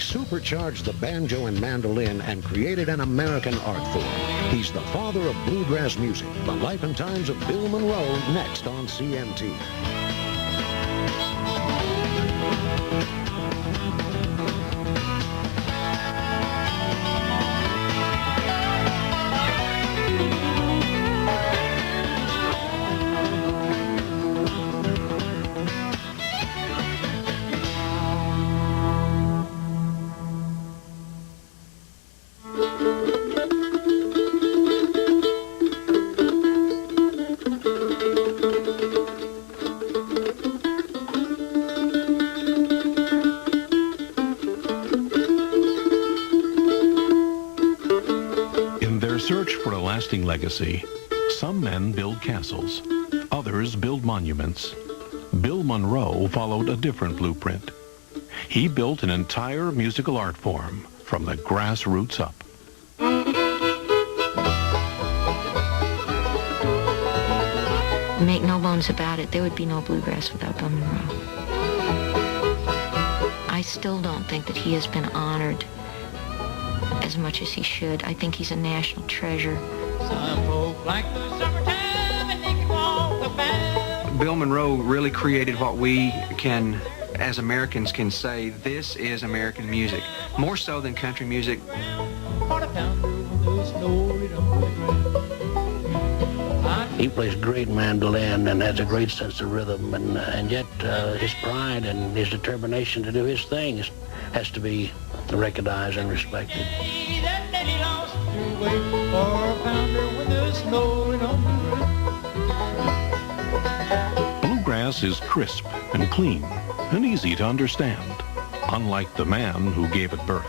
supercharged the banjo and mandolin and created an American art form. He's the father of bluegrass music. The Life and Times of Bill Monroe, next on CMT. Search for a lasting legacy. Some men build castles, others build monuments. Bill Monroe followed a different blueprint. He built an entire musical art form from the grassroots up. Make no bones about it, there would be no bluegrass without Bill Monroe. I still don't think that he has been honored as much as he should. I think he's a national treasure. Some folk like the summertime and they can walk about. Bill Monroe really created what we can, as Americans, can say, this is American music. More so than country music. He plays great mandolin and has a great sense of rhythm, and yet his pride and his determination to do his thing has to be recognized and respected. Bluegrass is crisp and clean and easy to understand, unlike the man who gave it birth.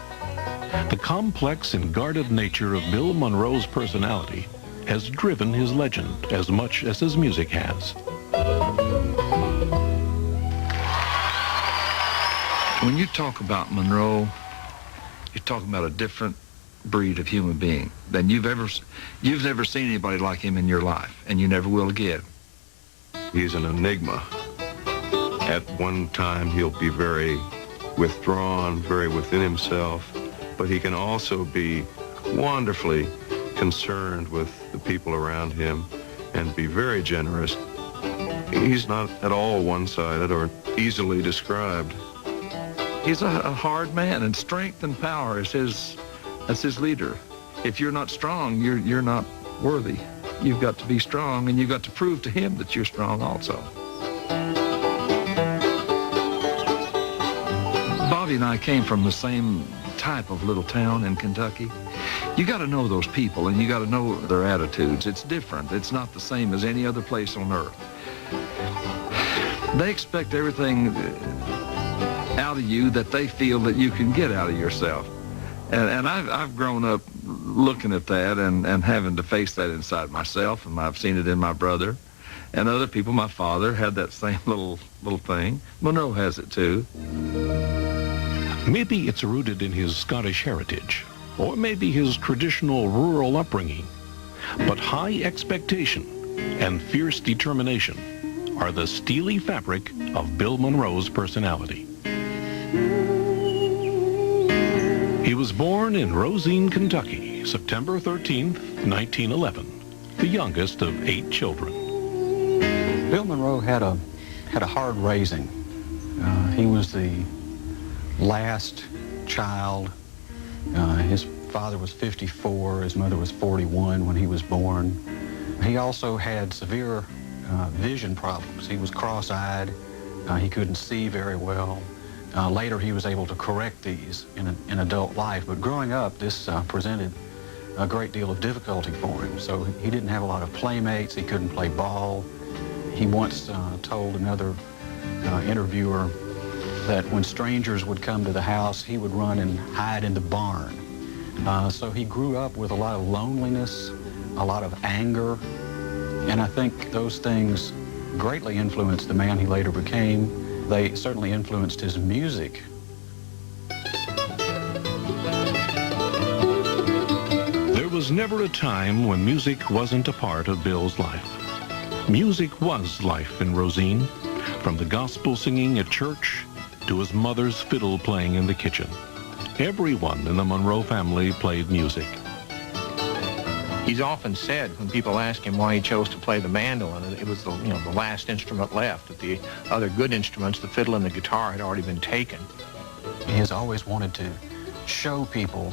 The complex and guarded nature of Bill Monroe's personality has driven his legend as much as his music has. When you talk about Monroe, you're talking about a different breed of human being than you've never seen anybody like him in your life, and you never will again. He's an enigma. At one time, he'll be very withdrawn, very within himself, but he can also be wonderfully concerned with the people around him and be very generous. He's not at all one-sided or easily described. He's a hard man, and strength and power is his leader. If you're not strong, you're not worthy. You've got to be strong, and you've got to prove to him that you're strong also. Bobby and I came from the same type of little town in Kentucky. You got to know those people, and you got to know their attitudes. It's different. It's not the same as any other place on earth. They expect everything out of you that they feel that you can get out of yourself. And I've grown up looking at that and having to face that inside myself, and I've seen it in my brother and other people. My father had that same little thing. Monroe has it too. Maybe it's rooted in his Scottish heritage, or maybe his traditional rural upbringing. But high expectation and fierce determination are the steely fabric of Bill Monroe's personality. He was born in Rosine, Kentucky, September 13th, 1911, the youngest of 8 children. Bill Monroe had a hard raising. He was the last child. His father was 54, his mother was 41 when he was born. He also had severe vision problems. He was cross-eyed. He couldn't see very well. Later, he was able to correct these in adult life, but growing up, this presented a great deal of difficulty for him. So he didn't have a lot of playmates. He couldn't play ball. He once told another interviewer that when strangers would come to the house, he would run and hide in the barn. So he grew up with a lot of loneliness, a lot of anger, and I think those things greatly influenced the man he later became. They certainly influenced his music. There was never a time when music wasn't a part of Bill's life. Music was life in Rosine, from the gospel singing at church to his mother's fiddle playing in the kitchen. Everyone in the Monroe family played music. He's often said when people ask him why he chose to play the mandolin, it was the last instrument left. That the other good instruments, the fiddle and the guitar, had already been taken. He has always wanted to show people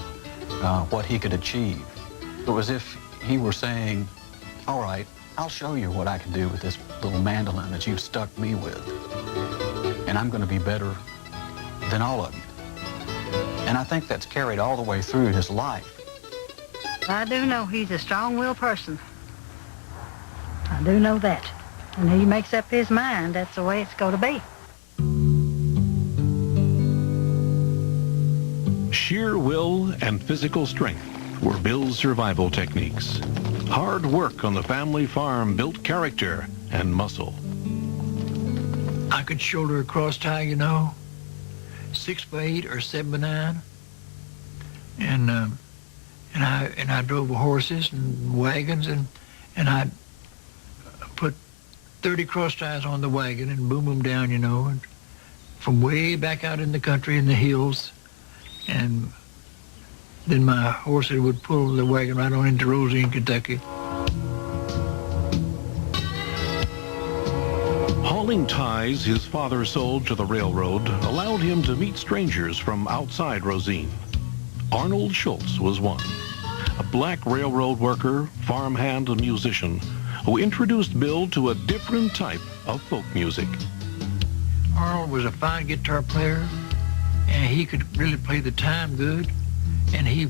what he could achieve. It was as if he were saying, all right, I'll show you what I can do with this little mandolin that you've stuck me with. And I'm going to be better than all of you. And I think that's carried all the way through his life. I do know he's a strong-willed person. I do know that. When he makes up his mind, that's the way it's going to be. Sheer will and physical strength were Bill's survival techniques. Hard work on the family farm built character and muscle. I could shoulder a cross tie, 6x8 or 7x9, and I drove horses and wagons, and I'd put 30 cross ties on the wagon and boom them down, and from way back out in the country in the hills, and then my horse would pull the wagon right on into Rosine, Kentucky. Hauling ties his father sold to the railroad allowed him to meet strangers from outside Rosine. Arnold Schultz was one, a black railroad worker, farmhand, and musician who introduced Bill to a different type of folk music. Arnold was a fine guitar player, and he could really play the time good, and he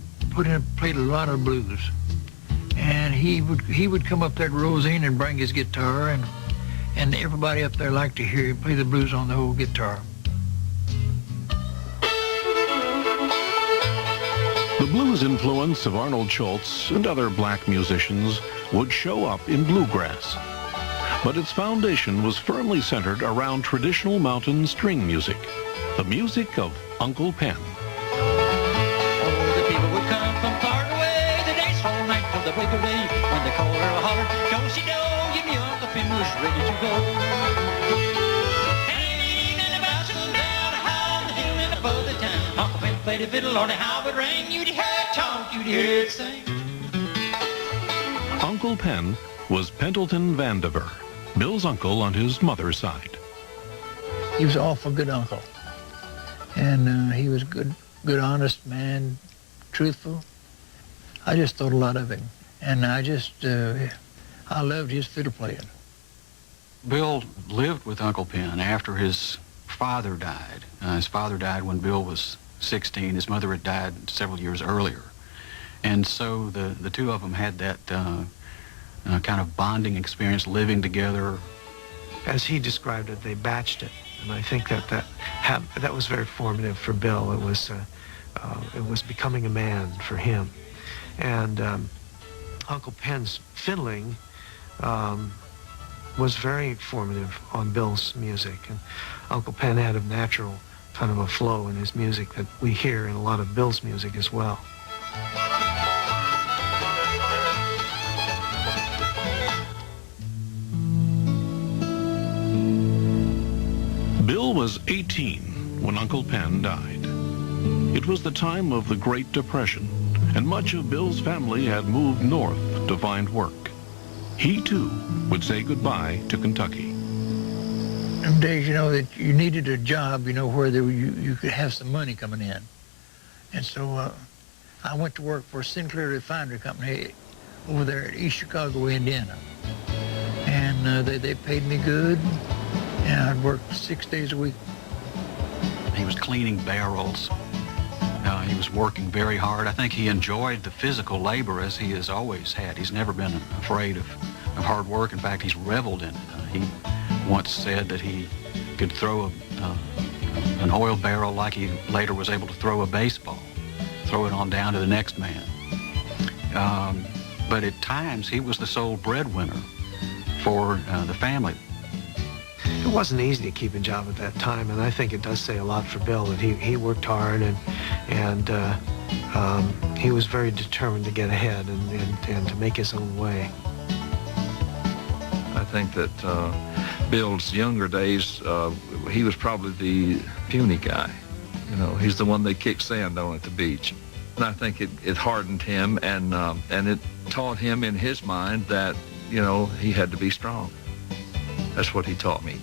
played a lot of blues. And he would come up there to Rosine and bring his guitar, and everybody up there liked to hear him play the blues on the whole guitar. The blues influence of Arnold Schultz and other black musicians would show up in bluegrass. But its foundation was firmly centered around traditional mountain string music, the music of Uncle Pen. Oh, the people would come from far away, the dance all night till the break of day. When the caller hollered, don't you know, you knew Uncle Pen was ready to go. Hanging in the bouncing down a howl, the hill and above the town. Uncle Pen played a fiddle, Lordy, how it rang. You'd hear it talk, you'd hear it sing. Uncle Pen was Pendleton Vandiver, Bill's uncle on his mother's side. He was an awful good uncle. And he was good, honest man, truthful. I just thought a lot of him. And I loved his fiddle playing. Bill lived with Uncle Pen after his father died. His father died when Bill was 16. His mother had died several years earlier. And so the two of them had that kind of bonding experience, living together. As he described it, they batched it. And I think that was very formative for Bill. It was becoming a man for him. And Uncle Pen's fiddling was very formative on Bill's music. And Uncle Pen had a natural kind of a flow in his music that we hear in a lot of Bill's music as well. Bill was 18 when Uncle Pen died. It was the time of the Great Depression, and much of Bill's family had moved north to find work. He, too, would say goodbye to Kentucky. Some days, that you needed a job, where you could have some money coming in. And so I went to work for Sinclair Refinery Company over there at East Chicago, Indiana. And they paid me good, and I'd work 6 days a week. He was cleaning barrels. He was working very hard. I think he enjoyed the physical labor as he has always had. He's never been afraid of hard work. In fact, he's reveled in it. He once said that he could throw an oil barrel like he later was able to throw a baseball, throw it on down to the next man. But at times, he was the sole breadwinner for the family. It wasn't easy to keep a job at that time, and I think it does say a lot for Bill that he worked hard and he was very determined to get ahead and to make his own way. I think that Bill's younger days, he was probably the puny guy. You know, he's the one they kick sand on at the beach. And I think it hardened him, and it taught him in his mind that, you know, he had to be strong. That's what he taught me.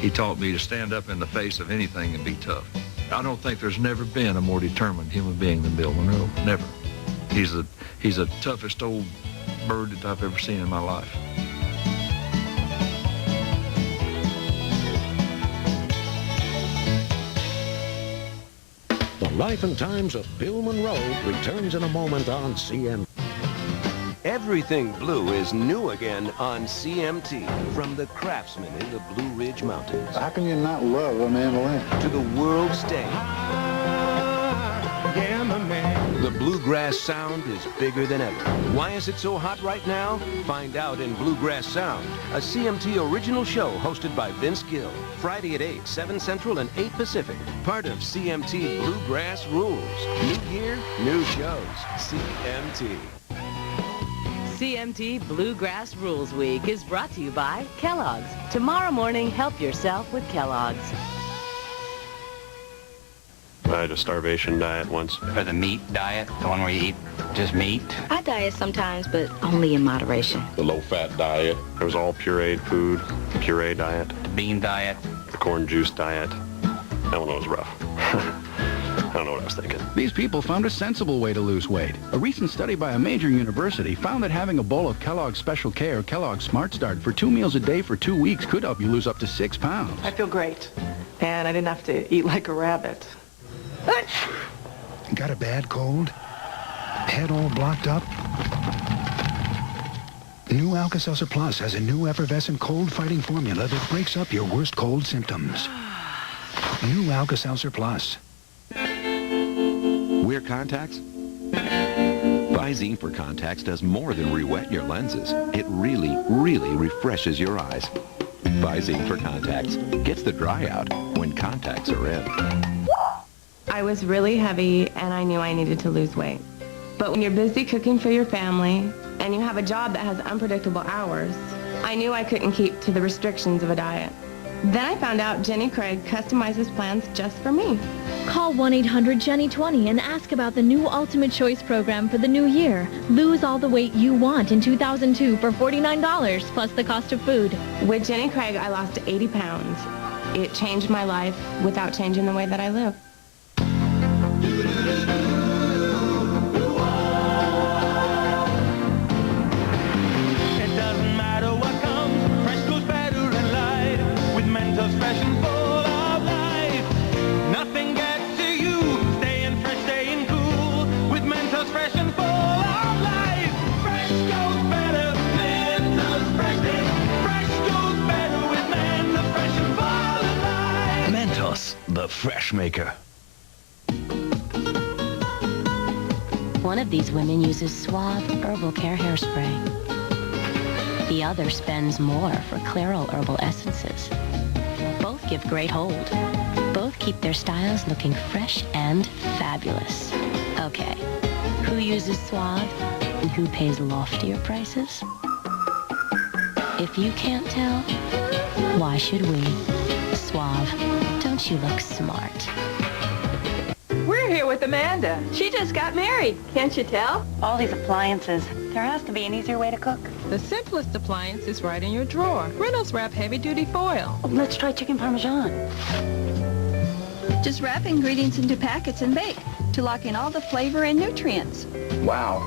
He taught me to stand up in the face of anything and be tough. I don't think there's never been a more determined human being than Bill Monroe. Never. He's the toughest old bird that I've ever seen in my life. The Life and Times of Bill Monroe returns in a moment on CMT. Everything blue is new again on CMT. From the craftsman in the Blue Ridge Mountains. How can you not love a mandolin? To the world stage. Yeah, my man. The bluegrass sound is bigger than ever. Why is it so hot right now? Find out in Bluegrass Sound, a CMT original show hosted by Vince Gill. Friday at 8, 7 Central and 8 Pacific. Part of CMT Bluegrass Rules. New year, new shows. CMT. CMT Bluegrass Rules Week is brought to you by Kellogg's. Tomorrow morning, help yourself with Kellogg's. I had a starvation diet once. Or the meat diet, the one where you eat just meat. I diet sometimes, but only in moderation. The low-fat diet. It was all pureed food, the puree diet. The bean diet. The corn juice diet. That one was rough. I don't know what I was thinking. These people found a sensible way to lose weight. A recent study by a major university found that having a bowl of Kellogg's Special K or Kellogg's Smart Start for 2 meals a day for 2 weeks could help you lose up to 6 pounds. I feel great, and I didn't have to eat like a rabbit. Got a bad cold? Head all blocked up? New Alka-Seltzer Plus has a new effervescent cold-fighting formula that breaks up your worst cold symptoms. New Alka-Seltzer Plus. Wear contacts? Visine for contacts does more than re-wet your lenses. It really, really refreshes your eyes. Visine for contacts gets the dry out when contacts are in. I was really heavy and I knew I needed to lose weight. But when you're busy cooking for your family and you have a job that has unpredictable hours, I knew I couldn't keep to the restrictions of a diet. Then I found out Jenny Craig customizes plans just for me. Call 1-800-JENNY-20 and ask about the new Ultimate Choice program for the new year. Lose all the weight you want in 2002 for $49 plus the cost of food. With Jenny Craig, I lost 80 pounds. It changed my life without changing the way that I live. Fresh and full of life. Nothing gets to you. Staying fresh, staying cool. With Mentos fresh and full of life. Fresh goes better. Mentos fresh. Fresh goes better with Mentos fresh and full of life. Mentos, the fresh maker. One of these women uses Suave Herbal Care Hairspray. The other spends more for Clairol Herbal Essences. Both give great hold. Both keep their styles looking fresh and fabulous. Okay, who uses Suave and who pays loftier prices? If you can't tell, why should we? Suave, don't you look smart? We're here with Amanda. She just got married. Can't you tell? All these appliances. There has to be an easier way to cook. The simplest appliance is right in your drawer. Reynolds Wrap heavy-duty foil. Oh, let's try chicken parmesan. Just wrap ingredients into packets and bake to lock in all the flavor and nutrients. Wow.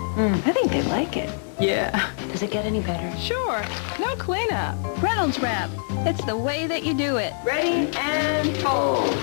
I think they like it. Yeah. Does it get any better? Sure. No cleanup. Reynolds Wrap. It's the way that you do it. Ready and fold.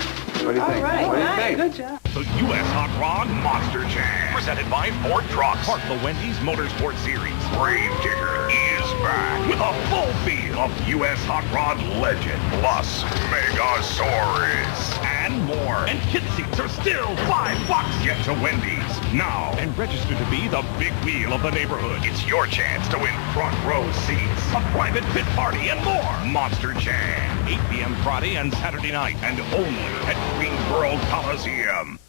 What do you think? All right. Good job. The U.S. Hot Rod Monster Jam, presented by Ford Trucks. Part of the Wendy's Motorsport Series. Brave Kicker is back with a full field of U.S. Hot Rod legend, plus Megasaurus and more. And kid seats are still $5. Get to Wendy's now and register to be the big wheel of the neighborhood. It's your chance to win front row seats, a private pit party, and more. Monster Jam, 8 p.m. Friday and Saturday night, and only at Greensboro Coliseum.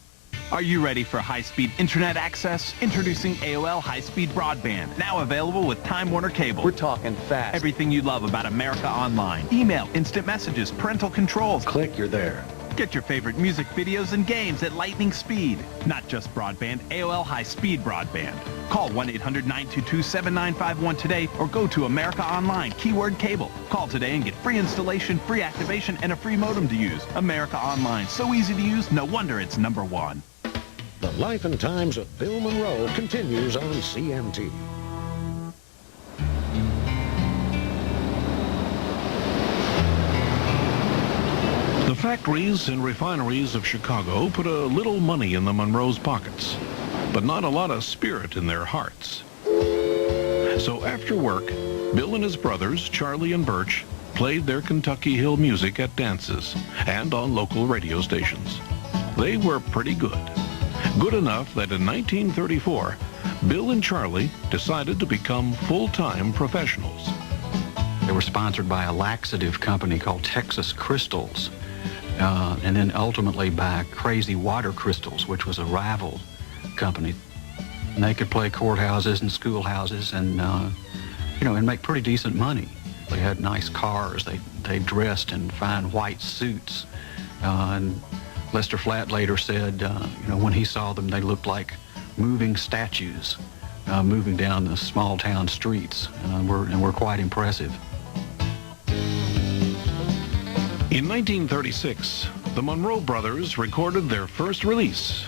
Are you ready for high-speed internet access? Introducing AOL High-Speed Broadband, now available with Time Warner Cable. We're talking fast. Everything you love about America Online. Email, instant messages, parental controls. Click, you're there. Get your favorite music videos and games at lightning speed. Not just broadband, AOL high-speed broadband. Call 1-800-922-7951 today or go to America Online, keyword cable. Call today and get free installation, free activation, and a free modem to use. America Online, so easy to use, no wonder it's #1. The Life and Times of Bill Monroe continues on CMT. The factories and refineries of Chicago put a little money in the Monroes' pockets, but not a lot of spirit in their hearts. So after work, Bill and his brothers, Charlie and Birch, played their Kentucky Hill music at dances and on local radio stations. They were pretty good. Good enough that in 1934, Bill and Charlie decided to become full-time professionals. They were sponsored by a laxative company called Texas Crystals, and then ultimately by Crazy Water Crystals, which was a rival company. And they could play courthouses and schoolhouses and, and make pretty decent money. They had nice cars. They dressed in fine white suits. And Lester Flatt later said, when he saw them, they looked like moving statues moving down the small town streets, and were quite impressive. In 1936, the Monroe brothers recorded their first release,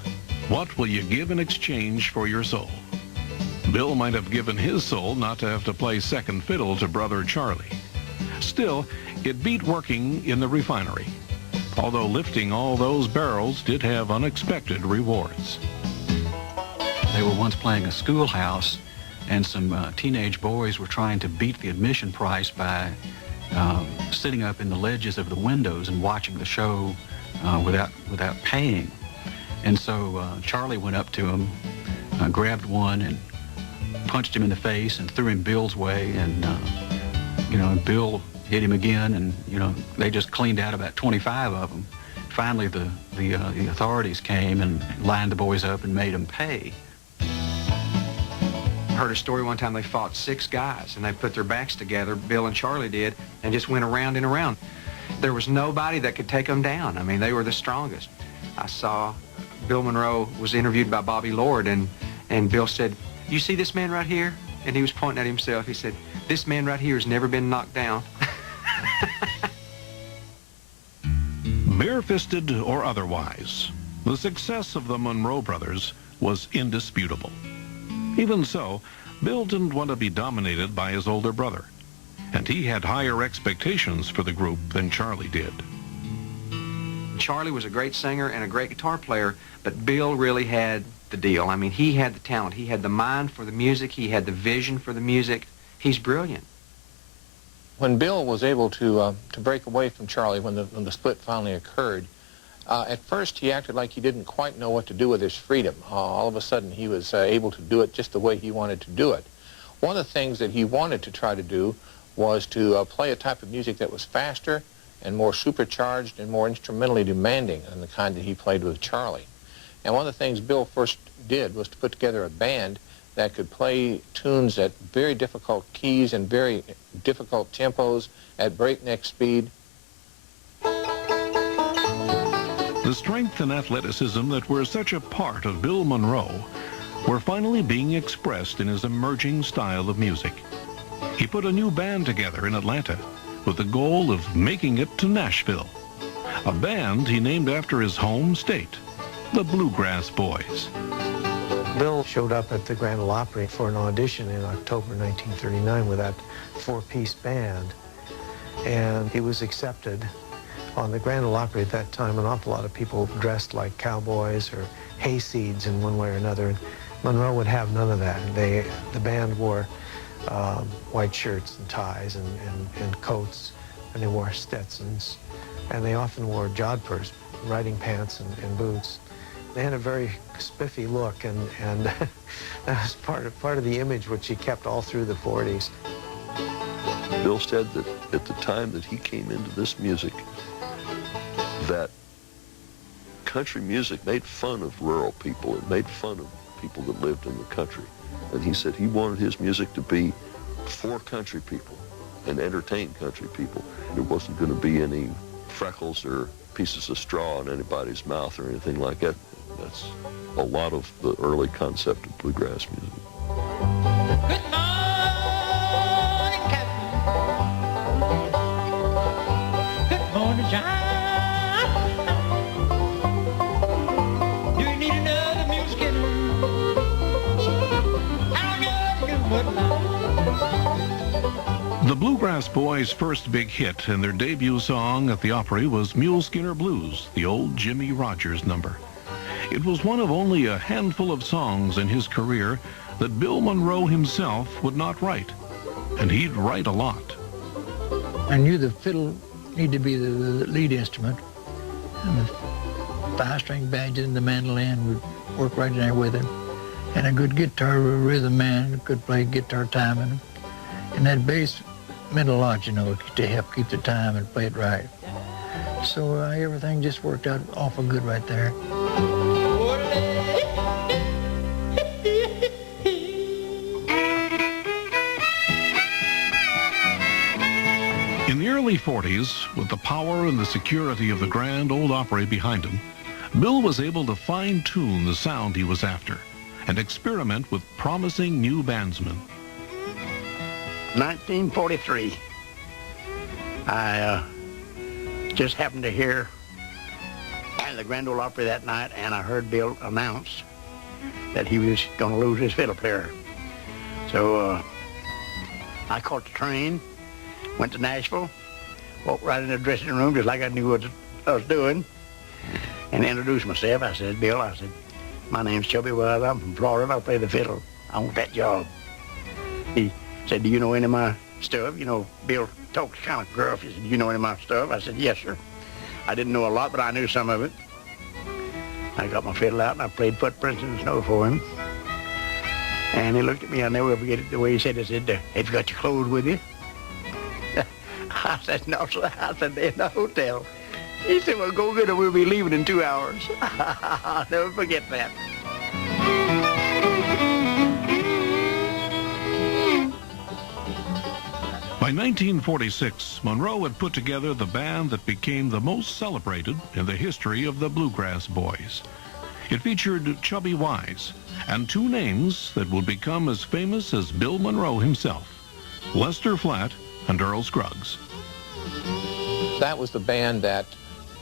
What Will You Give in Exchange for Your Soul? Bill might have given his soul not to have to play second fiddle to brother Charlie. Still, it beat working in the refinery, although lifting all those barrels did have unexpected rewards. They were once playing a schoolhouse, and some teenage boys were trying to beat the admission price by sitting up in the ledges of the windows and watching the show without paying. And so Charlie went up to him, grabbed one and punched him in the face and threw him Bill's way, and and Bill hit him again, and they just cleaned out about 25 of them. Finally, the authorities came and lined the boys up and made them pay. I heard a story one time they fought 6 guys, and they put their backs together, Bill and Charlie did, and just went around and around. There was nobody that could take them down. I mean, they were the strongest. I saw Bill Monroe was interviewed by Bobby Lord, and Bill said, "You see this man right here?" And he was pointing at himself. He said, "This man right here has never been knocked down." Bare-fisted or otherwise, the success of the Monroe brothers was indisputable. Even so, Bill didn't want to be dominated by his older brother, and he had higher expectations for the group than Charlie did. Charlie was a great singer and a great guitar player, but Bill really had the deal. I mean, he had the talent. He had the mind for the music. He had the vision for the music. He's brilliant. When Bill was able to break away from Charlie when the split finally occurred, at first he acted like he didn't quite know what to do with his freedom. All of a sudden he was able to do it just the way he wanted to do it. One of the things that he wanted to try to do was to play a type of music that was faster and more supercharged and more instrumentally demanding than the kind that he played with Charlie. And one of the things Bill first did was to put together a band that could play tunes at very difficult keys and very difficult tempos at breakneck speed. The strength and athleticism that were such a part of Bill Monroe were finally being expressed in his emerging style of music. He put a new band together in Atlanta with the goal of making it to Nashville, a band he named after his home state, the Bluegrass Boys. Bill showed up at the Grand Ole Opry for an audition in October 1939 with that 4-piece band, and he was accepted. On the Grand Ole Opry at that time, an awful lot of people dressed like cowboys or hayseeds in one way or another. And Monroe would have none of that. The band wore white shirts and ties and coats, and they wore Stetsons, and they often wore jodhpurs, riding pants and boots. They had a very spiffy look, and that was part of the image which he kept all through the 40s. Bill said that at the time that he came into this music, that country music made fun of rural people. It made fun of people that lived in the country. And he said he wanted his music to be for country people and entertain country people. There wasn't going to be any freckles or pieces of straw in anybody's mouth or anything like that. That's a lot of the early concept of bluegrass music. Good morning, John. Do you need another mule skinner? I'm gonna do what The Bluegrass Boys' first big hit and their debut song at the Opry was Mule Skinner Blues, the old Jimmy Rogers number. It was one of only a handful of songs in his career that Bill Monroe himself would not write, and he'd write a lot. I knew the fiddle needed to be the lead instrument, and the five-string banjo and the mandolin would work right in there with him, and a good guitar rhythm man could play guitar timing, and that bass meant a lot, you know, to help keep the time and play it right. So everything just worked out awful good right there. In the early 40s, with the power and the security of the Grand Ole Opry behind him, Bill was able to fine-tune the sound he was after and experiment with promising new bandsmen. 1943. I just happened to hear at the Grand Ole Opry that night, and I heard Bill announce that he was going to lose his fiddle player. So I caught the train, went to Nashville, walked right in the dressing room just like I knew what I was doing, and introduced myself. I said, Bill, I said, my name's Chubby Wells. I'm from Florida, and I play the fiddle. I want that job. He said, do you know any of my stuff? You know, Bill talks kind of gruff. He said, do you know any of my stuff? I said, yes, sir. I didn't know a lot, but I knew some of it. I got my fiddle out, and I played Footprints in the Snow for him. And he looked at me. I'll never forget it, the way he said, have you got your clothes with you? I said, no, sir. I said, they're in the hotel. He said, well, go get them. We'll be leaving in 2 hours. I'll never forget that. By 1946, Monroe had put together the band that became the most celebrated in the history of the Bluegrass Boys. It featured Chubby Wise and two names that would become as famous as Bill Monroe himself, Lester Flatt and Earl Scruggs. That was the band that,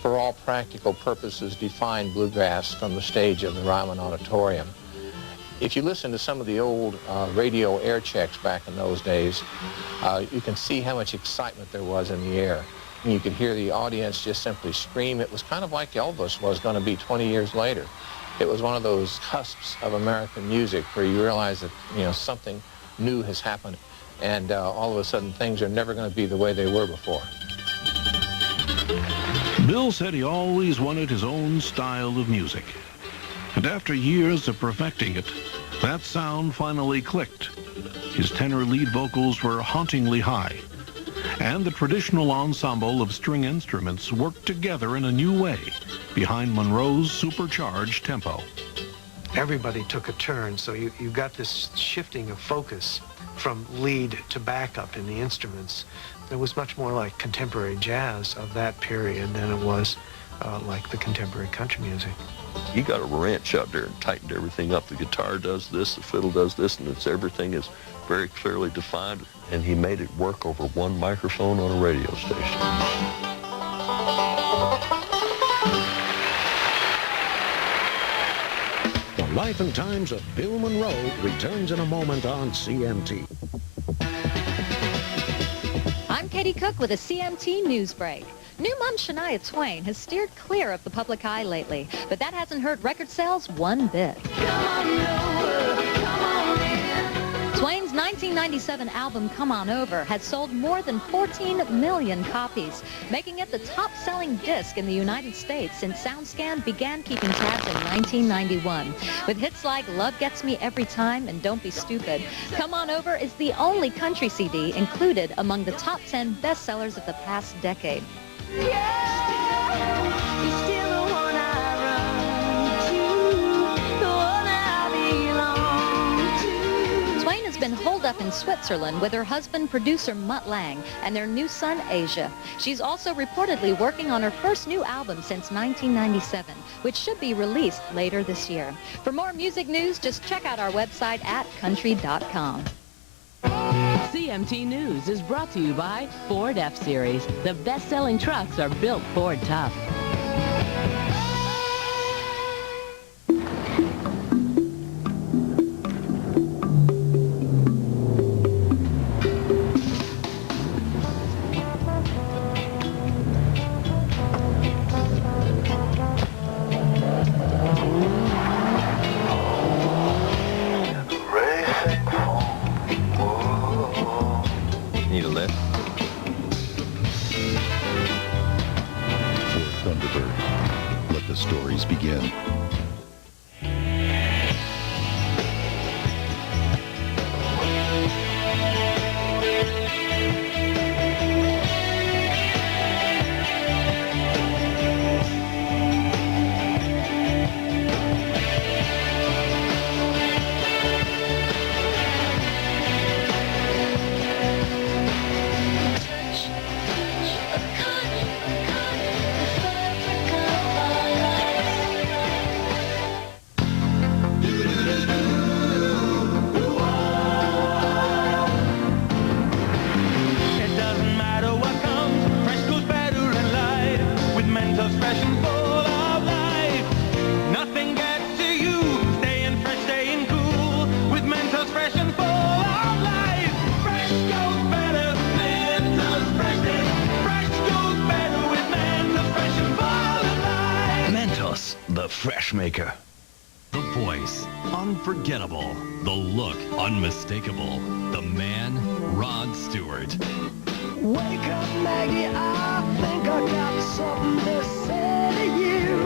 for all practical purposes, defined bluegrass from the stage of the Ryman Auditorium. If you listen to some of the old radio air checks back in those days, you can see how much excitement there was in the air. And you could hear the audience just simply scream. It was kind of like Elvis was going to be 20 years later. It was one of those cusps of American music where you realize that, you know, something new has happened, and all of a sudden things are never going to be the way they were before. Bill said he always wanted his own style of music. And after years of perfecting it, that sound finally clicked. His tenor lead vocals were hauntingly high, and the traditional ensemble of string instruments worked together in a new way behind Monroe's supercharged tempo. Everybody took a turn, so you got this shifting of focus from lead to backup in the instruments. It was much more like contemporary jazz of that period than it was like the contemporary country music. He got a wrench out there and tightened everything up. The guitar does this, the fiddle does this, and everything is very clearly defined. And he made it work over one microphone on a radio station. The Life and Times of Bill Monroe returns in a moment on CMT. I'm Katie Cook with a CMT News Break. New mom Shania Twain has steered clear of the public eye lately, but that hasn't hurt record sales one bit. Twain's 1997 album, Come On Over, has sold more than 14 million copies, making it the top-selling disc in the United States since SoundScan began keeping tabs in 1991. With hits like Love Gets Me Every Time and Don't Be Stupid, Come On Over is the only country CD included among the top 10 bestsellers of the past decade. Twain has been been holed up in Switzerland with her husband, producer Mutt Lange, and their new son, Asia. She's also reportedly working on her first new album since 1997, which should be released later this year. For more music news, just check out our website at country.com. CMT News is brought to you by Ford F-Series. The best-selling trucks are built Ford tough. Need a lift? For Thunderbird, let the stories begin. It doesn't matter what comes, fresh goes better in life. With Mentos fresh and full of life. Nothing gets to you, staying fresh, staying cool. With Mentos fresh and full of life. Fresh goes better, Mentos fresh is. Fresh goes better with Mentos fresh and full of life. Mentos, the fresh maker. The voice, unforgettable. The look, unmistakable. The man, Rod Stewart. Wake up, Maggie, I think I got something to say to you.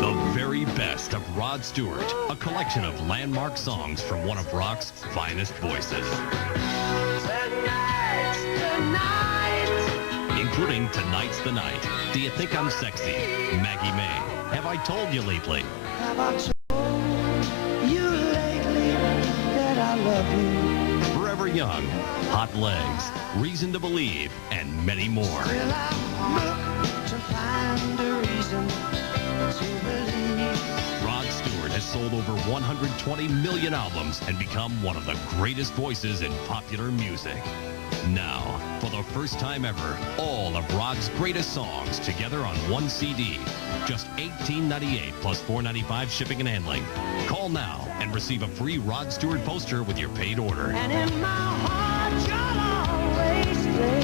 The very best of Rod Stewart, a collection of landmark songs from one of rock's finest voices. Including Tonight's the Night, Do You Think I'm Sexy, Maggie May, Have I Told You Lately, Have I told you lately that I love you? Forever Young, Hot Legs, Reason to Believe, and many more. Till I look to find a reason to believe. Rod Stewart has sold over 120 million albums and become one of the greatest voices in popular music. Now, for the first time ever, all of Rod's greatest songs together on one CD. Just $18.98 plus $4.95 shipping and handling. Call now and receive a free Rod Stewart poster with your paid order. And in my heart, you'll always stay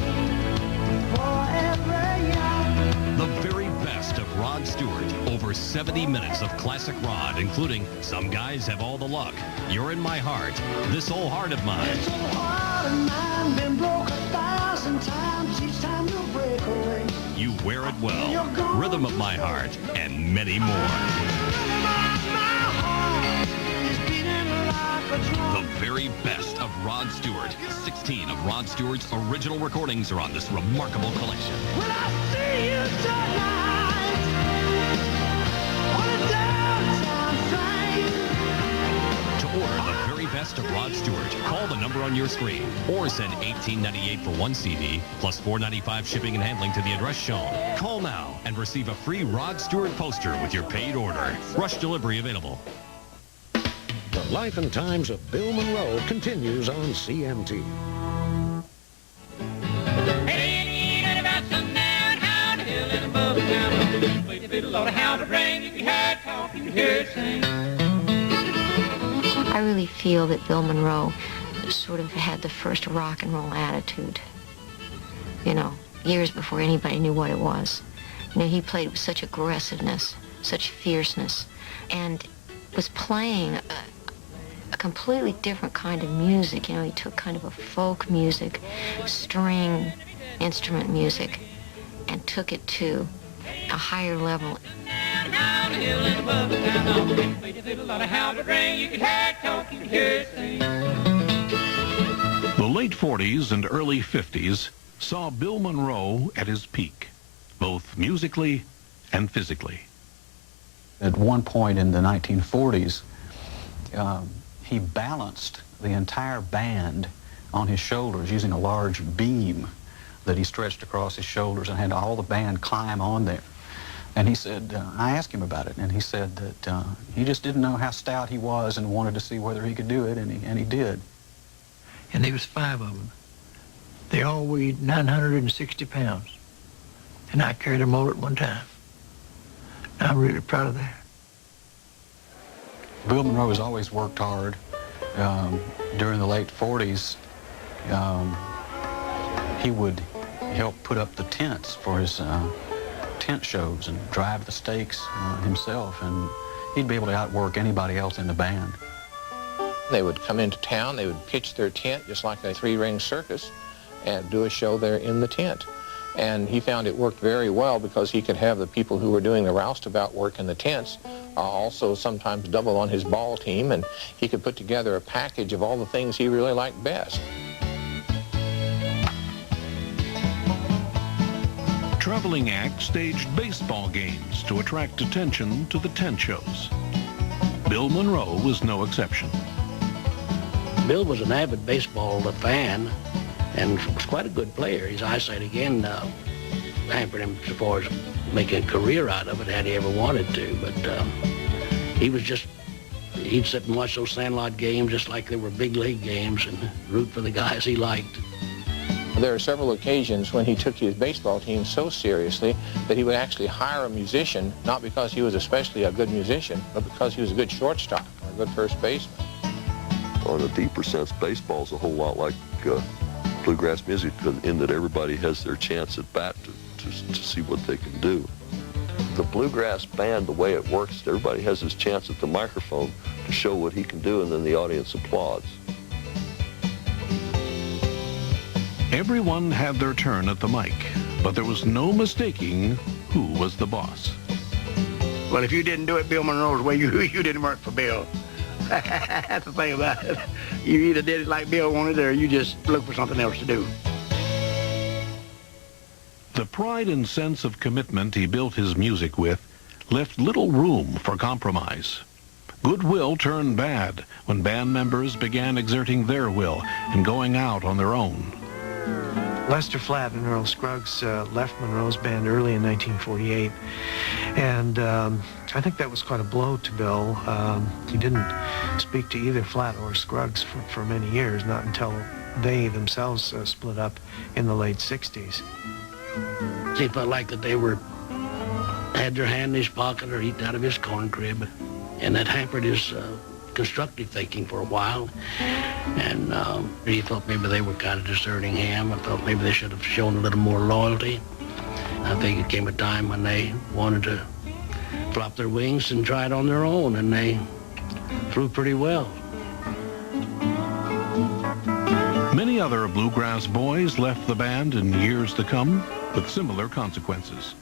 forever young. The very best of Rod Stewart. Over 70 minutes of classic Rod, including Some Guys Have All the Luck, You're in My Heart, This Old Heart of Mine. This old heart of mine been broke 1,000 times, each time you break away. You Wear It Well, Rhythm of My Heart, and many more. The very best of Rod Stewart. 16 of Rod Stewart's original recordings are on this remarkable collection. Will I see you tonight on a downtown train? To order the very best of Rod Stewart, call the number on your screen or send $18.98 for one CD plus $4.95 shipping and handling to the address shown. Call now and receive a free Rod Stewart poster with your paid order. Rush delivery available. The Life and Times of Bill Monroe continues on CMT. I really feel that Bill Monroe sort of had the first rock and roll attitude, you know, years before anybody knew what it was. You know, he played with such aggressiveness, such fierceness, and was playing a completely different kind of music. You know, he took kind of a folk music, string instrument music, and took it to a higher level. The late 40s and early 50s saw Bill Monroe at his peak, both musically and physically. At one point in the 1940s, he balanced the entire band on his shoulders using a large beam that he stretched across his shoulders and had all the band climb on there. And he said, I asked him about it, and he said that he just didn't know how stout he was and wanted to see whether he could do it, and he did. And there was 5 of them. They all weighed 960 pounds. And I carried them all at one time. I'm really proud of that. Bill Monroe has always worked hard. During the late 40s, he would help put up the tents for his tent shows and drive the stakes himself, and he'd be able to outwork anybody else in the band. They would come into town, they would pitch their tent just like a 3-ring circus and do a show there in the tent. And he found it worked very well because he could have the people who were doing the roustabout work in the tents also sometimes double on his ball team, and he could put together a package of all the things he really liked best. Traveling acts staged baseball games to attract attention to the tent shows. Bill Monroe was no exception. Bill was an avid baseball fan and was quite a good player. His eyesight, again, hampered him as far as making a career out of it had he ever wanted to. But he was just, he'd sit and watch those Sandlot games just like they were big league games and root for the guys he liked. There are several occasions when he took his baseball team so seriously that he would actually hire a musician, not because he was especially a good musician, but because he was a good shortstop or a good first baseman. On a deeper sense, baseball's a whole lot like bluegrass music in that everybody has their chance at bat to see what they can do. The bluegrass band, the way it works, everybody has his chance at the microphone to show what he can do, and then the audience applauds. Everyone had their turn at the mic, but there was no mistaking who was the boss. Well, if you didn't do it Bill Monroe's way, you didn't work for Bill. That's the thing about it. You either did it like Bill wanted or you just looked for something else to do. The pride and sense of commitment he built his music with left little room for compromise. Goodwill turned bad when band members began exerting their will and going out on their own. Lester Flatt and Earl Scruggs left Monroe's band early in 1948, and I think that was quite a blow to Bill. He didn't speak to either Flatt or Scruggs for many years, not until they themselves split up in the late 60s. He felt like that they had their hand in his pocket or eating out of his corn crib, and that hampered his constructive thinking for a while. And he thought maybe they were kind of deserting him. I thought maybe they should have shown a little more loyalty. I think it came a time when they wanted to flop their wings and try it on their own, and they flew pretty well. Many other bluegrass boys left the band in years to come with similar consequences.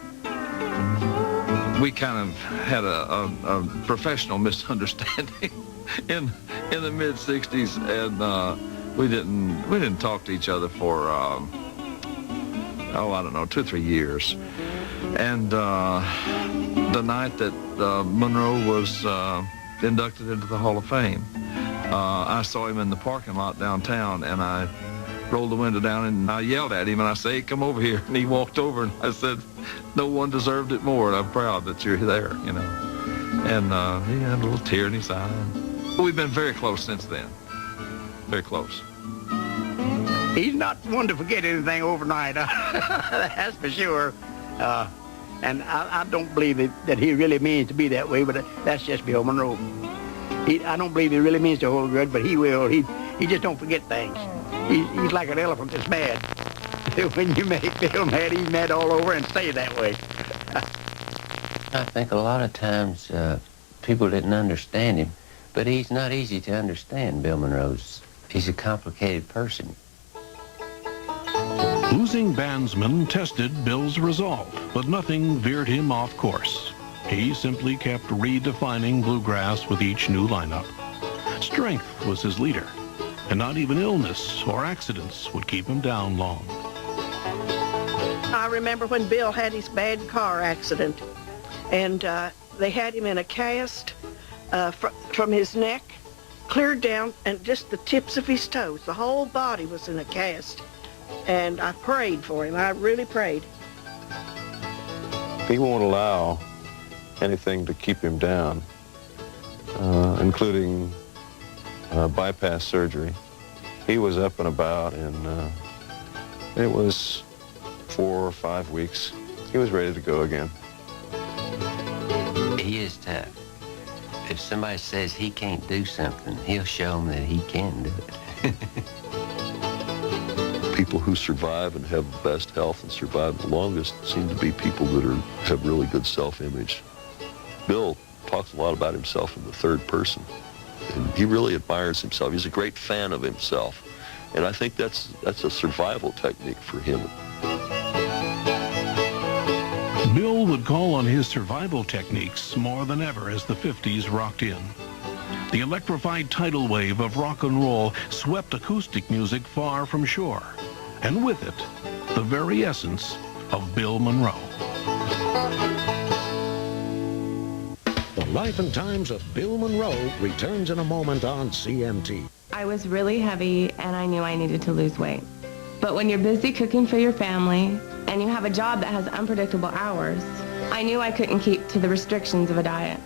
We kind of had a professional misunderstanding in the mid-60s, and we didn't talk to each other for I don't know, 2 or 3 years. And the night that Monroe was inducted into the Hall of Fame, I saw him in the parking lot downtown, and I rolled the window down and I yelled at him and I said, "Hey, come over here." And he walked over and I said, "No one deserved it more, and I'm proud that you're there," you know. And he had a little tear in his eye. We've been very close since then. Very close. He's not one to forget anything overnight, that's for sure. And I don't believe that he really means to be that way, but that's just Bill Monroe. I don't believe he really means to hold a grudge, but he will. He just don't forget things. He's like an elephant that's mad. When you make Bill mad, he's mad all over and stay that way. I think a lot of times people didn't understand him, but he's not easy to understand, Bill Monroe's. He's a complicated person. Losing bandsmen tested Bill's resolve, but nothing veered him off course. He simply kept redefining bluegrass with each new lineup. Strength was his leader, and not even illness or accidents would keep him down long. I remember when Bill had his bad car accident, and they had him in a cast from his neck clear down, and just the tips of his toes. The whole body was in a cast. And I prayed for him. I really prayed. He won't allow anything to keep him down, including bypass surgery. He was up and about, and it was 4 or 5 weeks. He was ready to go again. He is tough. If somebody says he can't do something, he'll show them that he can do it. People who survive and have the best health and survive the longest seem to be people that have really good self-image. Bill talks a lot about himself in the third person, and he really admires himself. He's a great fan of himself, and I think that's a survival technique for him. Bill would call on his survival techniques more than ever as the 50s rocked in. The electrified tidal wave of rock and roll swept acoustic music far from shore, and with it, the very essence of Bill Monroe. The Life and Times of Bill Monroe returns in a moment on CMT. I was really heavy, and I knew I needed to lose weight. But when you're busy cooking for your family, and you have a job that has unpredictable hours, I knew I couldn't keep to the restrictions of a diet.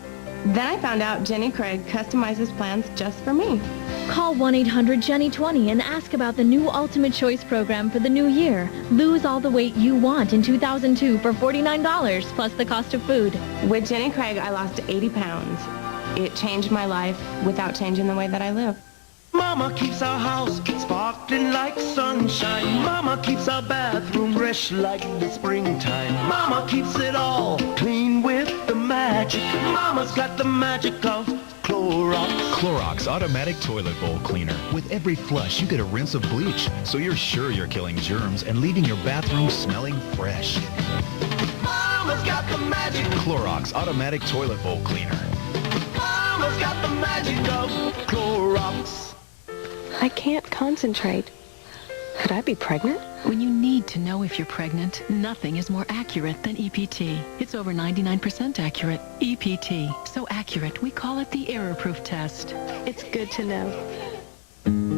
Then I found out Jenny Craig customizes plans just for me. Call 1-800-JENNY-20 and ask about the new Ultimate Choice program for the new year. Lose all the weight you want in 2002 for $49 plus the cost of food. With Jenny Craig, I lost 80 pounds. It changed my life without changing the way that I live. Mama keeps our house sparkling like sunshine. Mama keeps our bathroom fresh like the springtime. Mama keeps it all clean with the magic. Mama's got the magic of Clorox. Clorox Automatic Toilet Bowl Cleaner. With every flush, you get a rinse of bleach, so you're sure you're killing germs and leaving your bathroom smelling fresh. Mama's got the magic. Clorox Automatic Toilet Bowl Cleaner. Mama's got the magic of Clorox. I can't concentrate. Could I be pregnant? When you need to know if you're pregnant, nothing is more accurate than EPT. It's over 99% accurate. EPT. So accurate, we call it the error-proof test. It's good to know.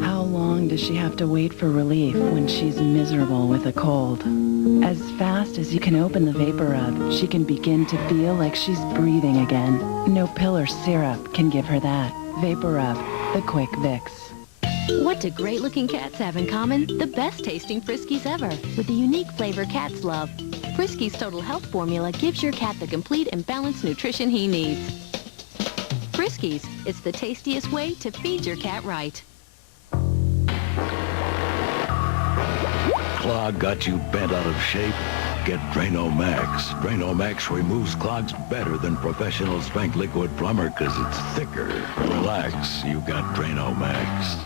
How long does she have to wait for relief when she's miserable with a cold? As fast as you can open the Vapor Rub, she can begin to feel like she's breathing again. No pill or syrup can give her that. Vapor Rub, the quick fix. What do great-looking cats have in common? The best-tasting Friskies ever, with the unique flavor cats love. Friskies Total Health Formula gives your cat the complete and balanced nutrition he needs. Friskies, it's the tastiest way to feed your cat right. Clog got you bent out of shape? Get Drano Max. Drano Max removes clogs better than professional Spank Liquid Plumber because it's thicker. Relax, you got Drano Max.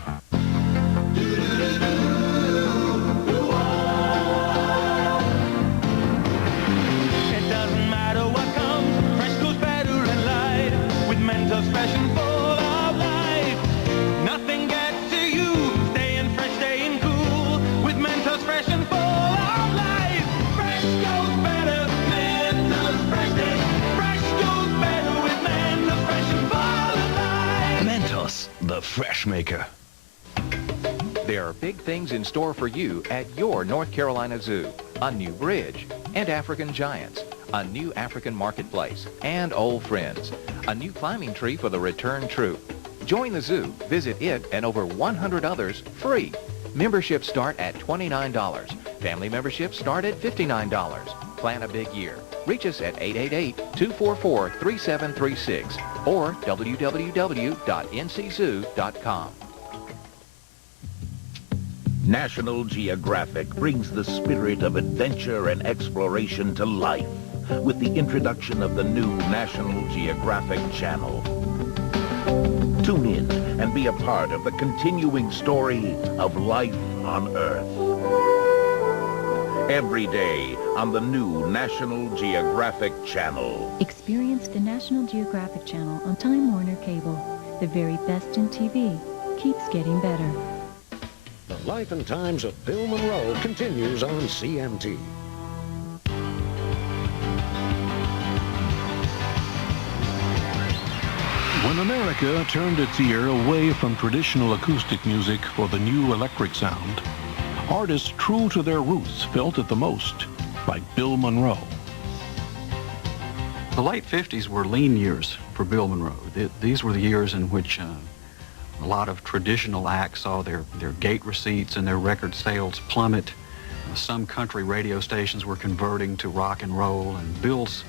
It doesn't matter what comes, fresh goes better in life. With Mentos fresh and full of life. Nothing gets to you, staying fresh, staying cool. With Mentos fresh and full of life. Fresh goes better, Mentos fresh day. Fresh goes better with Mentos fresh and full of life. Mentos, the fresh maker. There are big things in store for you at your North Carolina Zoo. A new bridge and African giants, a new African marketplace and old friends, a new climbing tree for the return troop. Join the zoo, visit it and over 100 others free. Memberships start at $29. Family memberships start at $59. Plan a big year. Reach us at 888-244-3736 or www.nczoo.com. National Geographic brings the spirit of adventure and exploration to life with the introduction of the new National Geographic Channel. Tune in and be a part of the continuing story of life on Earth. Every day on the new National Geographic Channel. Experience the National Geographic Channel on Time Warner Cable. The very best in TV keeps getting better. The Life and Times of Bill Monroe continues on CMT. When a America turned its ear away from traditional acoustic music for the new electric sound, artists true to their roots felt it the most, like Bill Monroe. The late 50s were lean years for Bill Monroe. These were the years in which a lot of traditional acts saw their gate receipts and their record sales plummet. Some country radio stations were converting to rock and roll, and Bill's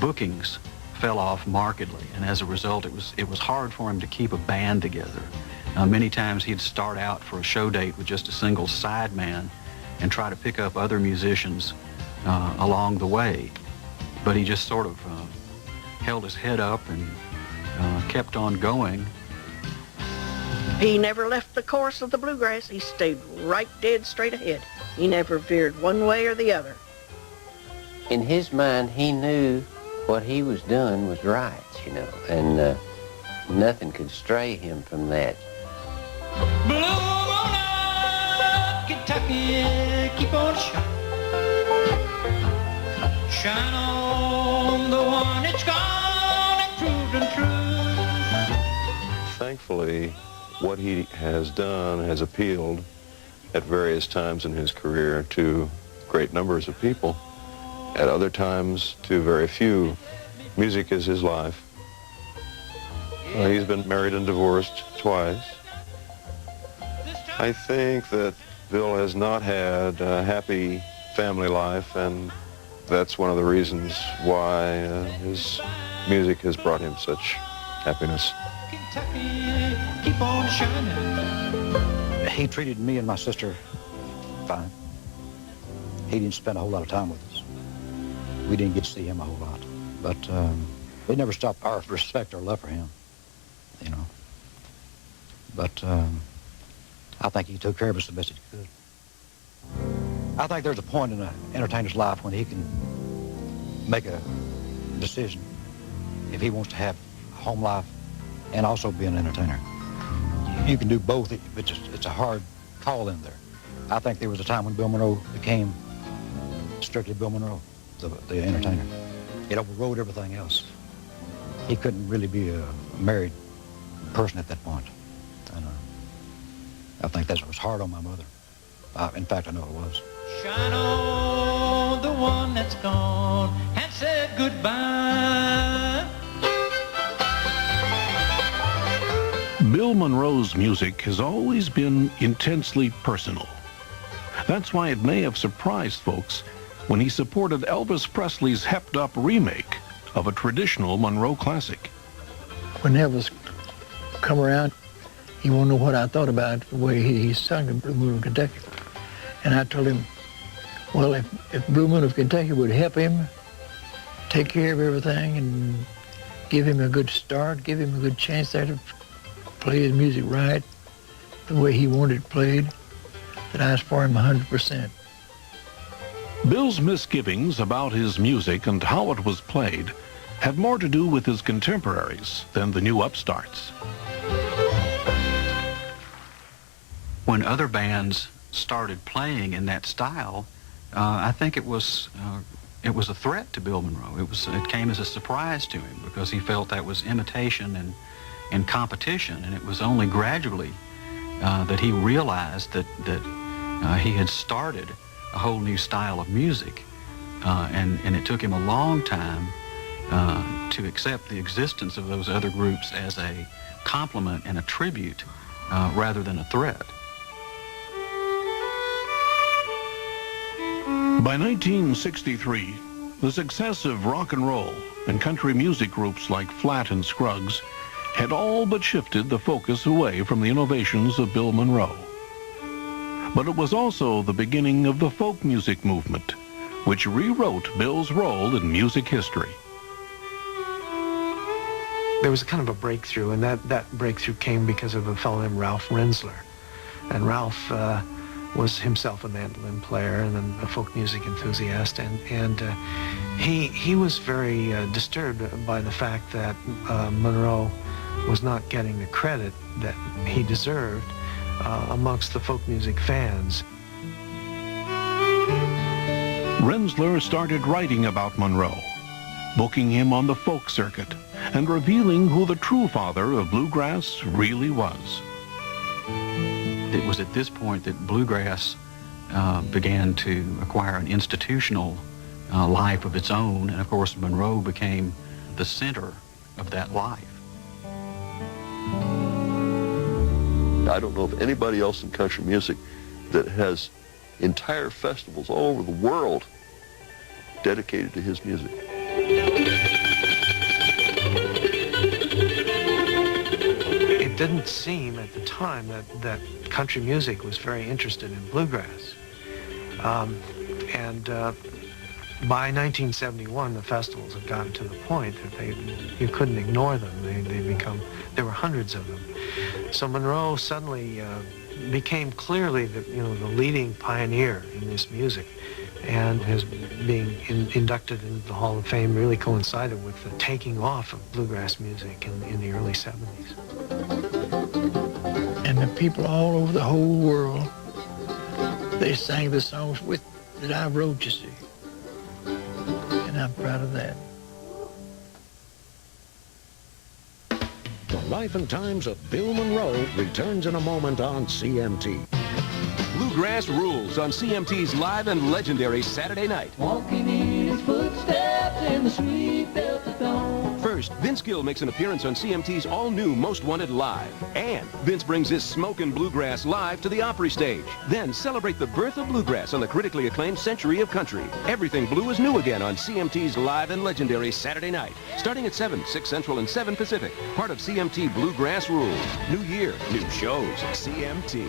bookings fell off markedly, and as a result it was hard for him to keep a band together. Many times he'd start out for a show date with just a single sideman and try to pick up other musicians along the way, but he just sort of held his head up and kept on going. He never left the course of the bluegrass. He stayed right dead straight ahead. He never veered one way or the other. In his mind, he knew what he was doing was right, you know, and nothing could stray him from that. Blow on up, Kentucky, keep on shining. Shine on the one that's gone and proved untrue. Thankfully, what he has done has appealed at various times in his career to great numbers of people. At other times, to very few. Music is his life. He's been married and divorced twice. I think that Bill has not had a happy family life, and that's one of the reasons why his music has brought him such happiness. Kentucky, keep on shining. He treated me and my sister fine. He didn't spend a whole lot of time with us. We didn't get to see him a whole lot. But it never stopped our respect or love for him, you know. But I think he took care of us the best he could. I think there's a point in an entertainer's life when he can make a decision if he wants to have a home life and also be an entertainer. You can do both, but it's a hard call in there. I think there was a time when Bill Monroe became strictly Bill Monroe, the entertainer. It overrode everything else. He couldn't really be a married person at that point. And I think that was hard on my mother. In fact, I know it was. Shine on the one that's gone and said goodbye. Bill Monroe's music has always been intensely personal. That's why it may have surprised folks when he supported Elvis Presley's hepped-up remake of a traditional Monroe classic. When Elvis come around, he wanted to know what I thought about the way he sung the Blue Moon of Kentucky. And I told him, well, if Blue Moon of Kentucky would help him take care of everything and give him a good start, give him a good chance there to play his music right, the way he wanted it played, that I was for him 100%. Bill's misgivings about his music and how it was played have more to do with his contemporaries than the new upstarts. When other bands started playing in that style, I think it was a threat to Bill Monroe. It came as a surprise to him because he felt that was imitation and competition, and it was only gradually that he realized that he had started a whole new style of music, and it took him a long time to accept the existence of those other groups as a compliment and a tribute rather than a threat. By 1963, the success of rock and roll and country music groups like Flat and Scruggs had all but shifted the focus away from the innovations of Bill Monroe. But it was also the beginning of the folk music movement, which rewrote Bill's role in music history. There was kind of a breakthrough, and that breakthrough came because of a fellow named Ralph Rensler. And Ralph was himself a mandolin player and then a folk music enthusiast, and he was very disturbed by the fact that Monroe was not getting the credit that he deserved amongst the folk music fans. Rensler started writing about Monroe, booking him on the folk circuit, and revealing who the true father of bluegrass really was. It was at this point that bluegrass began to acquire an institutional life of its own, and of course Monroe became the center of that life. I don't know of anybody else in country music that has entire festivals all over the world dedicated to his music. It didn't seem at the time that country music was very interested in bluegrass. By 1971, the festivals had gotten to the point that you couldn't ignore them. There were hundreds of them. So Monroe suddenly became clearly the leading pioneer in this music, and his being inducted into the Hall of Fame really coincided with the taking off of bluegrass music in the early 70s. And the people all over the whole world, they sang the songs that I wrote, you see. And I'm proud of that. The Life and Times of Bill Monroe returns in a moment on CMT. Bluegrass rules on CMT's live and legendary Saturday night. Walking in his footsteps in the sweet Delta dawn. First, Vince Gill makes an appearance on CMT's all-new Most Wanted Live. And Vince brings his Smokin' Bluegrass live to the Opry stage. Then celebrate the birth of bluegrass on the critically acclaimed Century of Country. Everything blue is new again on CMT's live and legendary Saturday night. Starting at 7, 6 Central and 7 Pacific. Part of CMT Bluegrass rules. New year, new shows. CMT.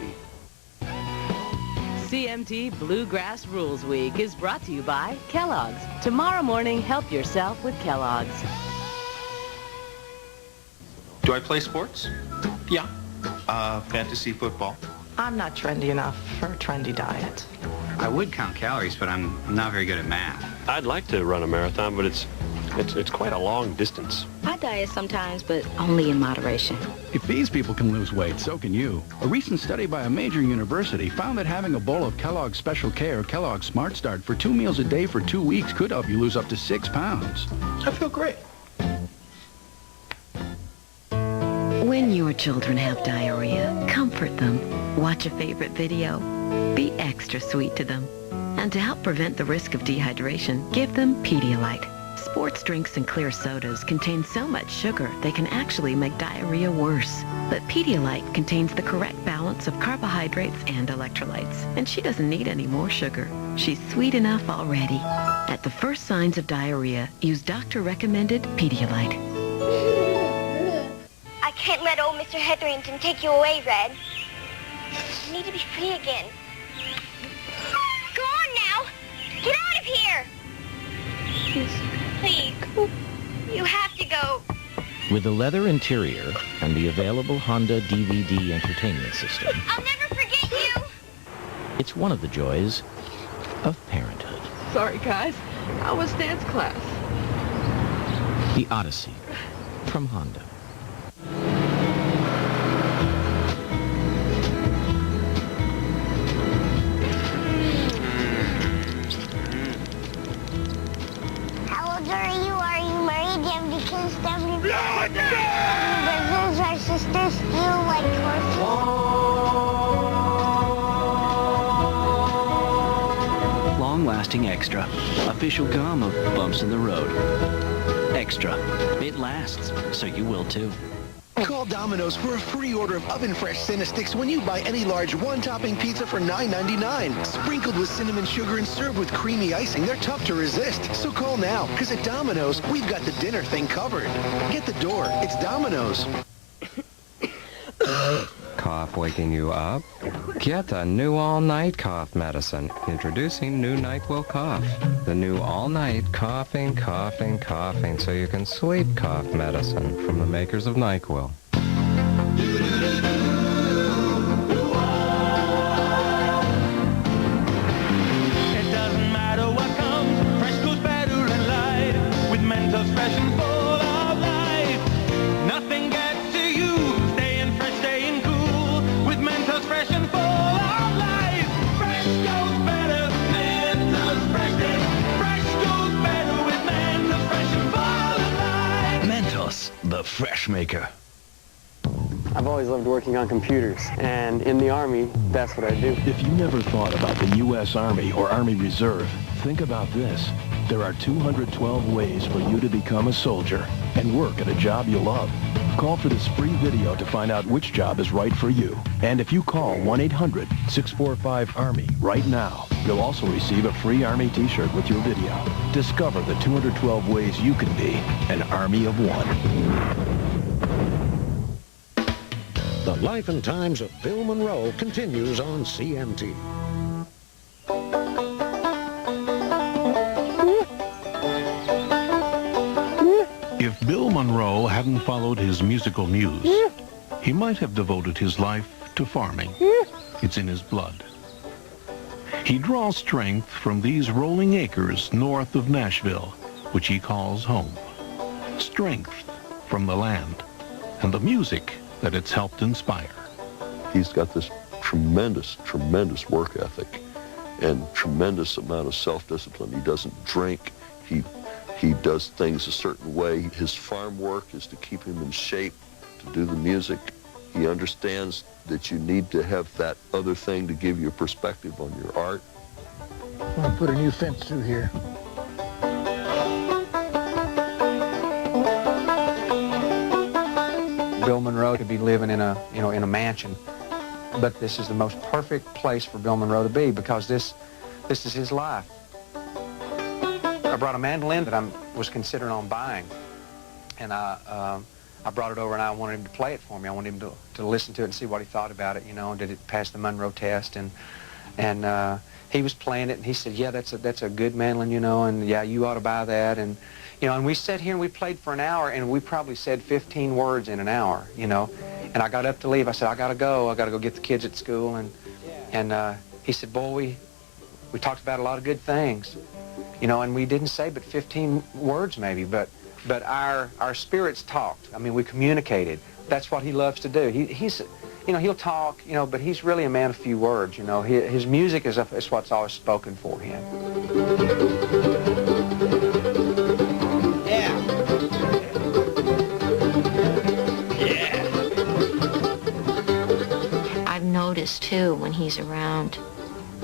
CMT Bluegrass Rules Week is brought to you by Kellogg's. Tomorrow morning, help yourself with Kellogg's. Do I play sports? Yeah. Fantasy football. I'm not trendy enough for a trendy diet. I would count calories, but I'm not very good at math. I'd like to run a marathon, but it's quite a long distance. I diet sometimes, but only in moderation. If these people can lose weight, so can you. A recent study by a major university found that having a bowl of Kellogg's Special K or Kellogg's Smart Start for 2 meals a day for 2 weeks could help you lose up to 6 pounds. I feel great. When your children have diarrhea, comfort them. Watch a favorite video. Be extra sweet to them. And to help prevent the risk of dehydration, give them Pedialyte. Sports drinks and clear sodas contain so much sugar they can actually make diarrhea worse. But Pedialyte contains the correct balance of carbohydrates and electrolytes, and she doesn't need any more sugar. She's sweet enough already. At the first signs of diarrhea, use doctor-recommended Pedialyte. I can't let old Mr. Hetherington take you away, Red. You need to be free again. Go on now! Get out of here! Please, you have to go. With a leather interior and the available Honda DVD entertainment system, I'll never forget you! it's one of the joys of parenthood. Sorry, guys. How was dance class? The Odyssey from Honda. How old are you? Are you married? Do you have any kids? Do you have any brothers or sisters? Do you like horses? Long-lasting Extra. Official gum of bumps in the road. Extra. It lasts, so you will too. Call Domino's for a free order of oven-fresh Cinnasticks when you buy any large one-topping pizza for $9.99. Sprinkled with cinnamon sugar and served with creamy icing, they're tough to resist. So call now, because at Domino's, we've got the dinner thing covered. Get the door. It's Domino's. Cough waking you up? Get a new all-night cough medicine. Introducing new NyQuil Cough. The new all-night coughing, so you can sleep cough medicine from the makers of NyQuil. It doesn't matter what comes, fresh goes better in life. With Mentos fresh and full of life. Nothing gets to you, staying fresh, staying cool. With Mentos fresh and full of life. Fresh goes better, Mentos fresh goes better with Mentos fresh and full of life. Mentos. fresh maker. I've always loved working on computers, and in the Army, that's what I do. If you never thought about the U.S. Army or Army Reserve, think about this. There are 212 ways for you to become a soldier and work at a job you love. Call for this free video to find out which job is right for you. And if you call 1-800-645-ARMY right now, you'll also receive a free Army t-shirt with your video. Discover the 212 ways you can be an Army of one. The Life and Times of Bill Monroe continues on CMT. If Bill Monroe hadn't followed his musical muse, he might have devoted his life to farming. It's in his blood. He draws strength from these rolling acres north of Nashville, which he calls home. Strength from the land and the music that it's helped inspire. He's got this tremendous, tremendous work ethic and tremendous amount of self-discipline. He doesn't drink. He does things a certain way. His farm work is to keep him in shape to do the music. He understands that you need to have that other thing to give you a perspective on your art. I'm going to put a new fence through here. Bill Monroe could be living in a mansion, but this is the most perfect place for Bill Monroe to be because this is his life. I brought a mandolin that I was considering on buying, and I brought it over and I wanted him to play it for me. I wanted him to listen to it and see what he thought about it, you know, did it pass the Monroe test, and he was playing it and he said, yeah, that's a good mandolin, you know, and yeah, you ought to buy that, and you know, and we sat here and we played for an hour and we probably said 15 words in an hour, you know, and I got up to leave. I said, I gotta go get the kids at school, and he said, boy, we talked about a lot of good things, you know, and we didn't say but 15 words maybe, but our spirits talked. I mean, we communicated. That's what he loves to do. He's, you know, he'll talk, you know, but he's really a man of few words, you know. His music is what's always spoken for him. I've noticed, too, when he's around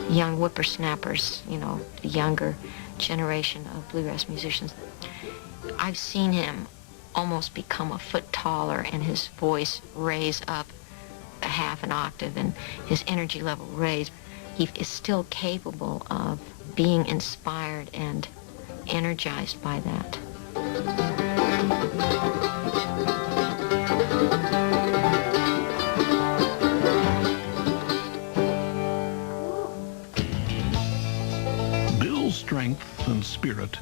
young whippersnappers, you know, the younger generation of bluegrass musicians, I've seen him almost become a foot taller and his voice raise up a half an octave and his energy level raise. He is still capable of being inspired and energized by that. Bill's strength and spirit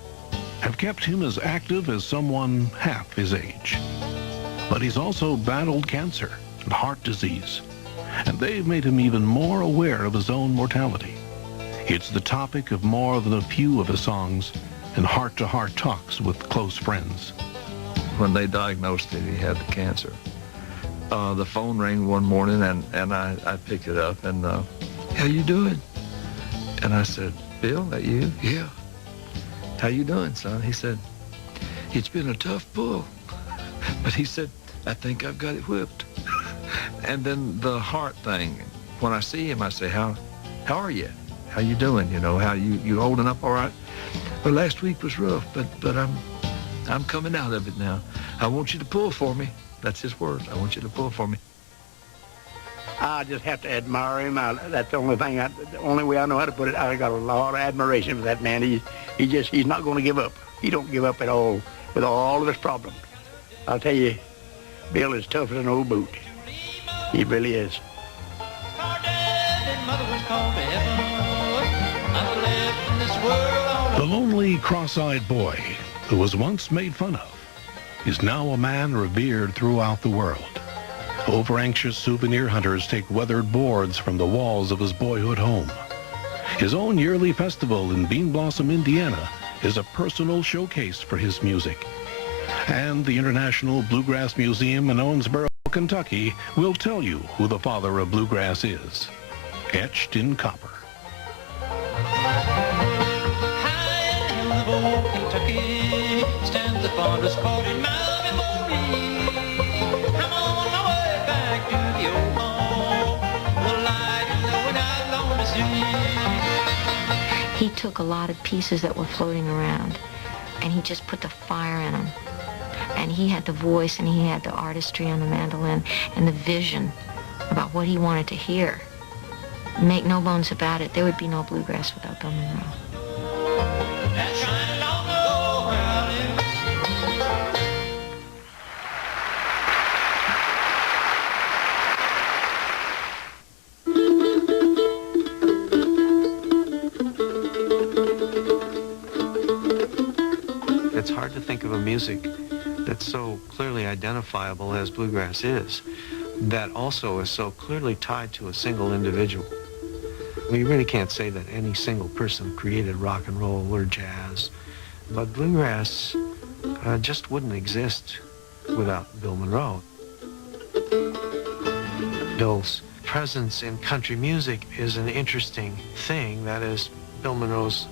have kept him as active as someone half his age. But he's also battled cancer and heart disease, and they've made him even more aware of his own mortality. It's the topic of more than a few of his songs and heart-to-heart talks with close friends. When they diagnosed that he had the cancer, the phone rang one morning, and I picked it up, and how you doing? And I said, Bill, that you? Yeah. How you doing, son? He said, it's been a tough pull. But he said, I think I've got it whipped. And then the heart thing, when I see him, I say, how are you? How you doing? You know, how you holding up all right? Well, last week was rough, but I'm coming out of it now. I want you to pull for me. That's his words. I want you to pull for me. I just have to admire him. That's the only thing, the only way I know how to put it. I got a lot of admiration for that man. He's not going to give up. He don't give up at all with all of his problems. I'll tell you, Bill is tough as an old boot. He really is. The lonely, cross-eyed boy who was once made fun of is now a man revered throughout the world. Over-anxious souvenir hunters take weathered boards from the walls of his boyhood home. His own yearly festival in Bean Blossom, Indiana, is a personal showcase for his music. And the International Bluegrass Museum in Owensboro, Kentucky, will tell you who the father of bluegrass is, etched in copper. High in the old Kentucky stands the fondest spot in my memory. He took a lot of pieces that were floating around, and he just put the fire in them. And he had the voice, and he had the artistry on the mandolin, and the vision about what he wanted to hear. Make no bones about it, there would be no bluegrass without Bill Monroe. It's hard to think of a music that's so clearly identifiable as bluegrass is, that also is so clearly tied to a single individual. You really can't say that any single person created rock and roll or jazz, but bluegrass just wouldn't exist without Bill Monroe. Bill's presence in country music is an interesting thing. That is, Bill Monroe's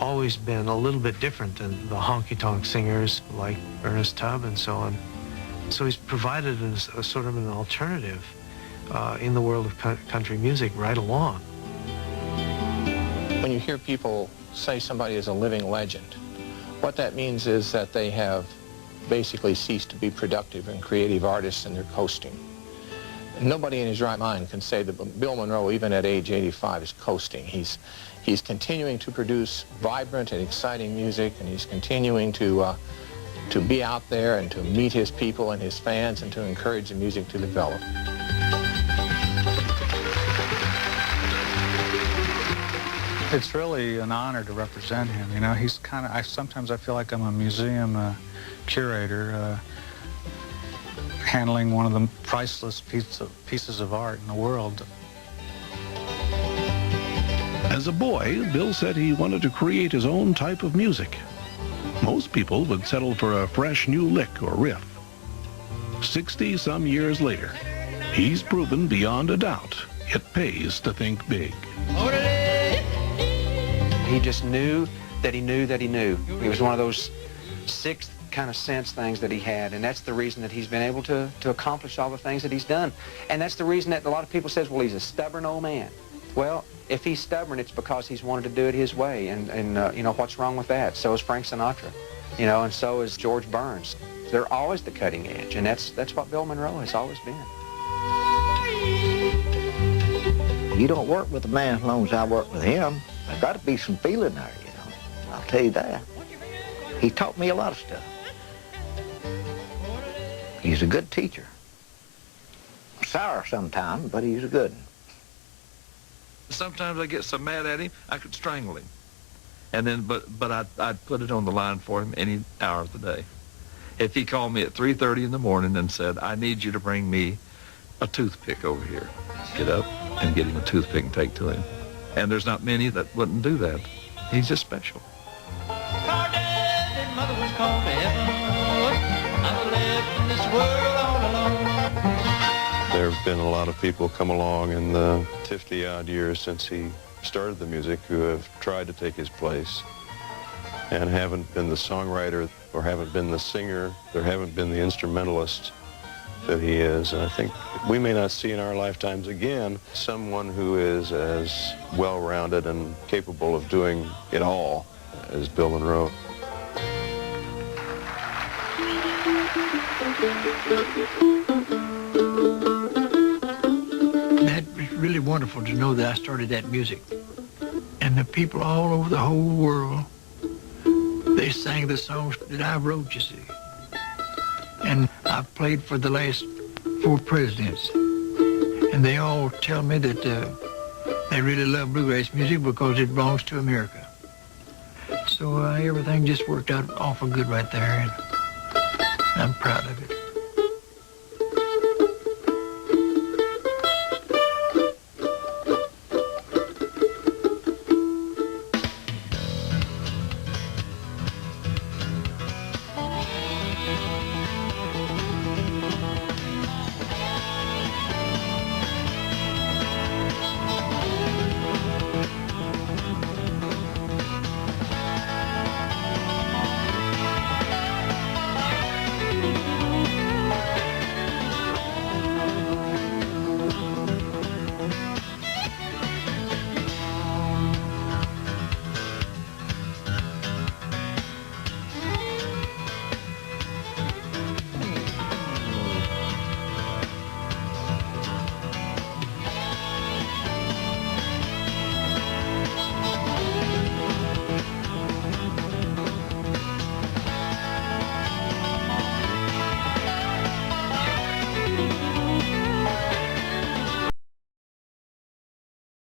always been a little bit different than the honky-tonk singers like Ernest Tubb and so on. So he's provided a sort of an alternative in the world of country music right along. When you hear people say somebody is a living legend, what that means is that they have basically ceased to be productive and creative artists and they're coasting. Nobody in his right mind can say that Bill Monroe, even at age 85, is coasting. He's continuing to produce vibrant and exciting music, and he's continuing to be out there and to meet his people and his fans and to encourage the music to develop. It's really an honor to represent him. You know, he's kind of, sometimes I feel like I'm a museum curator handling one of the priceless pieces of art in the world. As a boy, Bill said he wanted to create his own type of music. Most people would settle for a fresh new lick or riff. 60-some years later, he's proven beyond a doubt it pays to think big. He just knew that he knew that he knew. It was one of those sixth kind of sense things that he had, and that's the reason that he's been able to accomplish all the things that he's done. And that's the reason that a lot of people says, well, he's a stubborn old man. Well, if he's stubborn, it's because he's wanted to do it his way, and you know, what's wrong with that? So is Frank Sinatra, you know, and so is George Burns. They're always the cutting edge, and that's what Bill Monroe has always been. You don't work with a man as long as I work with him. There's got to be some feeling there, you know. I'll tell you that. He taught me a lot of stuff. He's a good teacher. Sour sometimes, but he's a good one. Sometimes I get so mad at him, I could strangle him. And then, but I'd put it on the line for him any hour of the day. If he called me at 3:30 in the morning and said, I need you to bring me a toothpick over here, get up and get him a toothpick and take to him. And there's not many that wouldn't do that. He's just special. Our dad and mother was called to heaven. I was left in this world all alone. There have been a lot of people come along in the 50-odd years since he started the music who have tried to take his place and haven't been the songwriter or haven't been the singer, or haven't been the instrumentalist that he is. And I think we may not see in our lifetimes again someone who is as well-rounded and capable of doing it all as Bill Monroe. That was really wonderful to know that I started that music. And the people all over the whole world, they sang the songs that I wrote, you see. And I've played for the last 4 presidents. And they all tell me that they really love bluegrass music because it belongs to America. So everything just worked out awful good right there, and I'm proud of it.